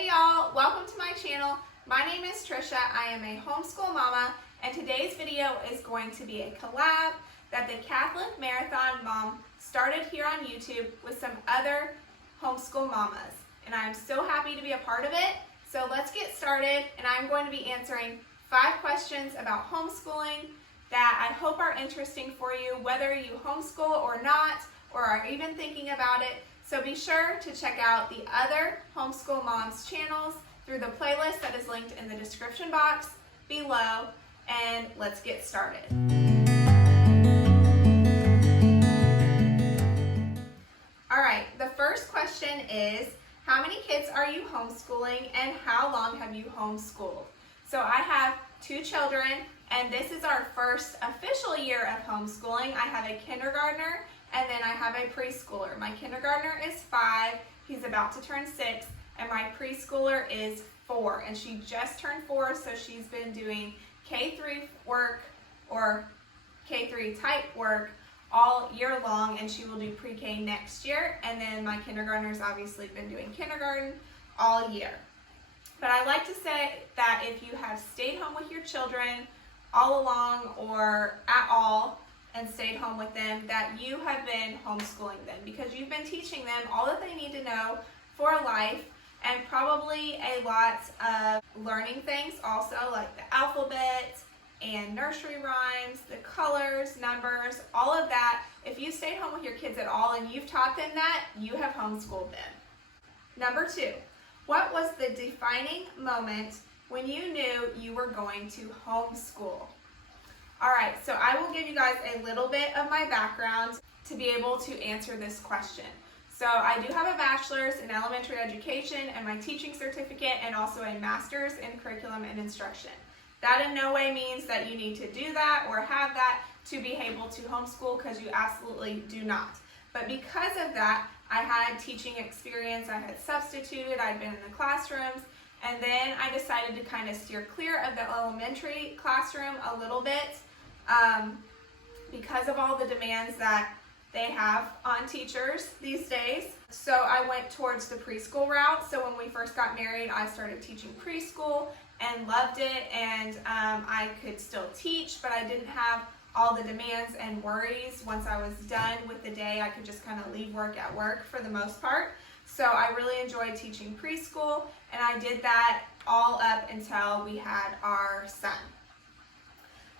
Hey y'all, welcome to my channel. My name is Trisha. I am a homeschool mama, and today's video is going to be a collab that the Catholic Marathon Mom started here on YouTube with some other homeschool mamas. And I'm so happy to be a part of it. So let's get started, and I'm going to be answering 5 questions about homeschooling that I hope are interesting for you, whether you homeschool or not, or are even thinking about it. So be sure to check out the other homeschool moms channels through the playlist that is linked in the description box below, and let's get started. All right, the first question is, how many kids are you homeschooling and how long have you homeschooled? So I have 2 children, and this is our first official year of homeschooling. I have a kindergartner and then I have a preschooler. My kindergartner is 5, he's about to turn 6, and my preschooler is 4, and she just turned 4, so she's been doing K-3 work or K-3 type work all year long, and she will do pre-K next year. And then my kindergartner's obviously been doing kindergarten all year. But I like to say that if you have stayed home with your children all along or at all and stayed home with them, that you have been homeschooling them, because you've been teaching them all that they need to know for life, and probably a lot of learning things also, like the alphabet and nursery rhymes, the colors, numbers, all of that. If you stayed home with your kids at all and you've taught them that, you have homeschooled them. Number 2, what was the defining moment when you knew you were going to homeschool? All right, so I will give you guys a little bit of my background to be able to answer this question. So I do have a bachelor's in elementary education and my teaching certificate, and also a master's in curriculum and instruction. That in no way means that you need to do that or have that to be able to homeschool, because you absolutely do not. But because of that, I had teaching experience, I had substituted, I'd been in the classrooms, and then I decided to kind of steer clear of the elementary classroom a little bit because of all the demands that they have on teachers these days. So I went towards the preschool route. So when we first got married, I started teaching preschool and loved it, and I could still teach, but I didn't have all the demands and worries. Once I was done with the day, I could just kind of leave work at work for the most part. So I really enjoyed teaching preschool, and I did that all up until we had our son.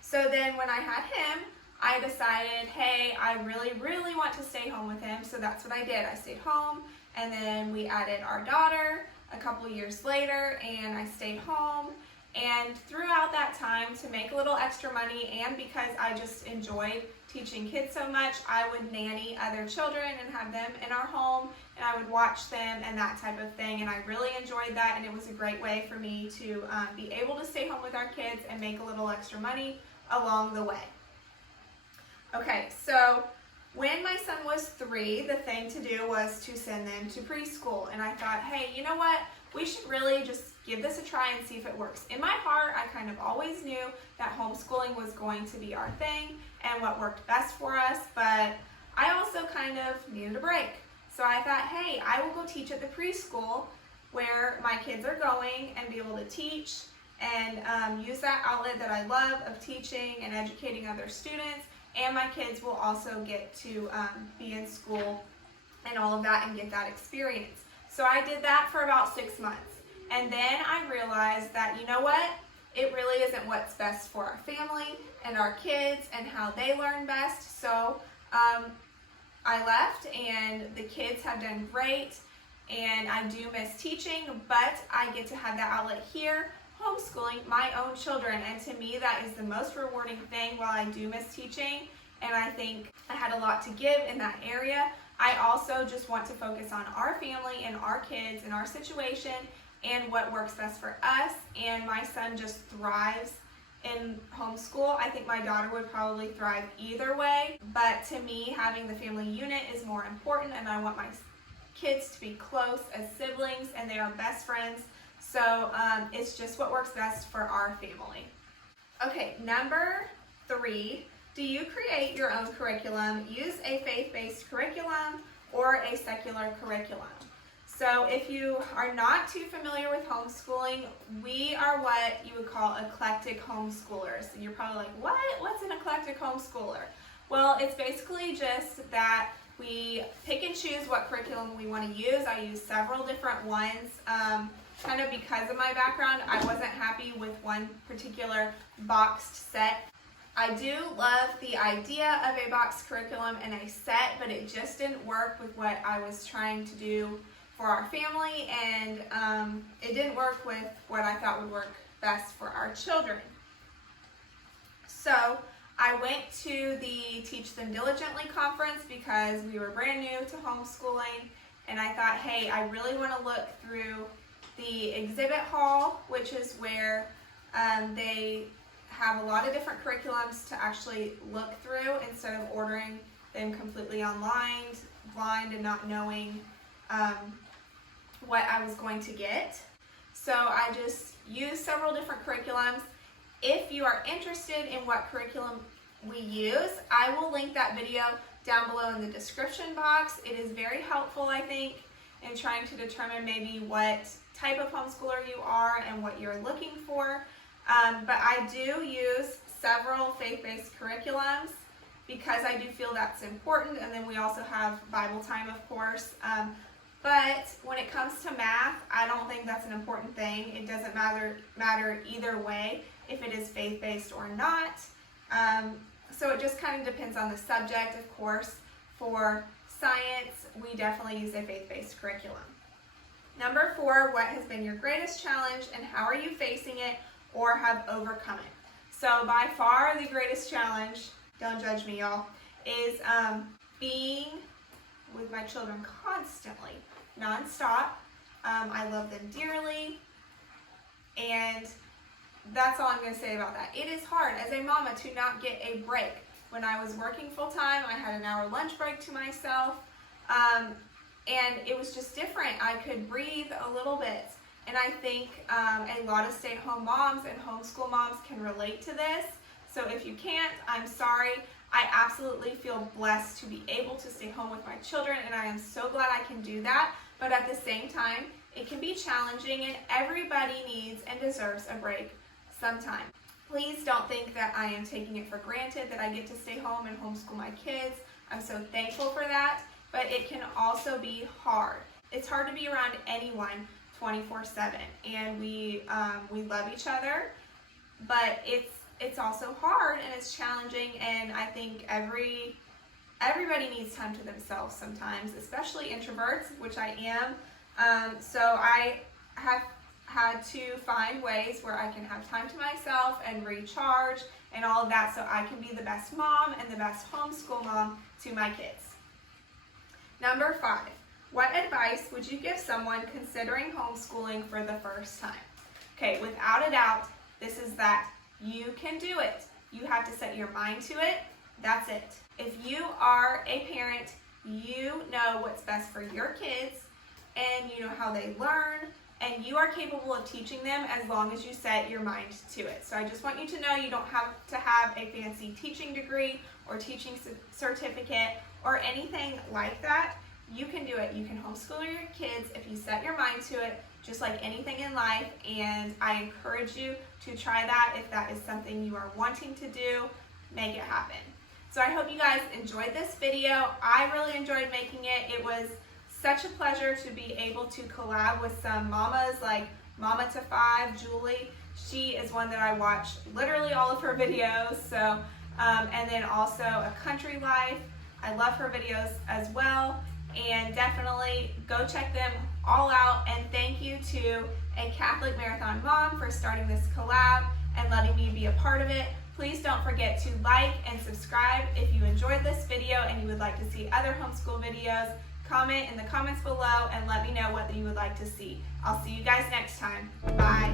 So then when I had him, I decided, hey, I really want to stay home with him. So that's what I did. I stayed home, and then we added our daughter a couple years later, and I stayed home. And throughout that time, to make a little extra money, and because I just enjoyed teaching kids so much, I would nanny other children and have them in our home, and I would watch them and that type of thing. And I really enjoyed that, and it was a great way for me to be able to stay home with our kids and make a little extra money along the way. Okay, so when my son was 3, the thing to do was to send them to preschool. And I thought, hey, you know what? We should really just give this a try and see if it works. In my heart, I kind of always knew that homeschooling was going to be our thing and what worked best for us, but I also kind of needed a break. So I thought, hey, I will go teach at the preschool where my kids are going and be able to teach and use that outlet that I love of teaching and educating other students, and my kids will also get to be in school and all of that and get that experience. So I did that for about 6 months, and then I realized that, you know what, it really isn't what's best for our family and our kids and how they learn best. So I left, and the kids have done great, and I do miss teaching, but I get to have that outlet here, homeschooling my own children. And to me, that is the most rewarding thing. While I do miss teaching, and I think I had a lot to give in that area, I also just want to focus on our family and our kids and our situation and what works best for us. And my son just thrives in homeschool. I think my daughter would probably thrive either way, but to me, having the family unit is more important, and I want my kids to be close as siblings, and they are best friends. So it's just what works best for our family. Okay, number 3, do you create your own curriculum, use a faith-based curriculum, or a secular curriculum? So if you are not too familiar with homeschooling, we are what you would call eclectic homeschoolers. And you're probably like, what? What's an eclectic homeschooler? Well, it's basically just that we pick and choose what curriculum we want to use. I use several different ones. Kind of because of my background, I wasn't happy with one particular boxed set. I do love the idea of a boxed curriculum and a set, but it just didn't work with what I was trying to do for our family, and it didn't work with what I thought would work best for our children. So I went to the Teach Them Diligently conference because we were brand new to homeschooling, and I thought, hey, I really want to look through the exhibit hall, which is where they have a lot of different curriculums to actually look through instead of ordering them completely online, blind and not knowing what I was going to get. So I just used several different curriculums. If you are interested in what curriculum we use, I will link that video down below in the description box. It is very helpful, I think, in trying to determine maybe what type of homeschooler you are and what you're looking for. But I do use several faith-based curriculums because I do feel that's important, and then we also have Bible time, of course. But when it comes to math, I don't think that's an important thing. It doesn't matter either way if it is faith-based or not. So it just kind of depends on the subject, of course. For science, we definitely use a faith-based curriculum. Number 4, what has been your greatest challenge and how are you facing it or have overcome it? So by far the greatest challenge, don't judge me y'all, is being with my children constantly, nonstop. I love them dearly, and that's all I'm going to say about that. It is hard as a mama to not get a break. When I was working full-time, I had an hour lunch break to myself, and it was just different. I could breathe a little bit, and I think a lot of stay-at-home moms and homeschool moms can relate to this. So if you can't, I'm sorry. I absolutely feel blessed to be able to stay home with my children, and I am so glad I can do that. But at the same time, it can be challenging, and everybody needs and deserves a break sometime. Please don't think that I am taking it for granted that I get to stay home and homeschool my kids. I'm so thankful for that, but it can also be hard. It's hard to be around anyone 24/7, and we love each other, but it's also hard and it's challenging, and I think everybody needs time to themselves sometimes, especially introverts, which I am. So I have had to find ways where I can have time to myself and recharge and all of that so I can be the best mom and the best homeschool mom to my kids. Number 5, what advice would you give someone considering homeschooling for the first time? Okay, without a doubt, this is that you can do it. You have to set your mind to it. That's it. If you are a parent, you know what's best for your kids, and you know how they learn, and you are capable of teaching them as long as you set your mind to it. So I just want you to know you don't have to have a fancy teaching degree or teaching certificate or anything like that. You can do it. You can homeschool your kids if you set your mind to it, just like anything in life, and I encourage you to try that. If that is something you are wanting to do, make it happen. So I hope you guys enjoyed this video. I really enjoyed making it. It was such a pleasure to be able to collab with some mamas like Mama to 5, Julie. She is one that I watch literally all of her videos. So, and then also A Country Life. I love her videos as well. And definitely go check them all out. And thank you to a Catholic Marathon mom for starting this collab and letting me be a part of it. Please don't forget to like and subscribe if you enjoyed this video and you would like to see other homeschool videos. Comment in the comments below and let me know what you would like to see. I'll see you guys next time. Bye.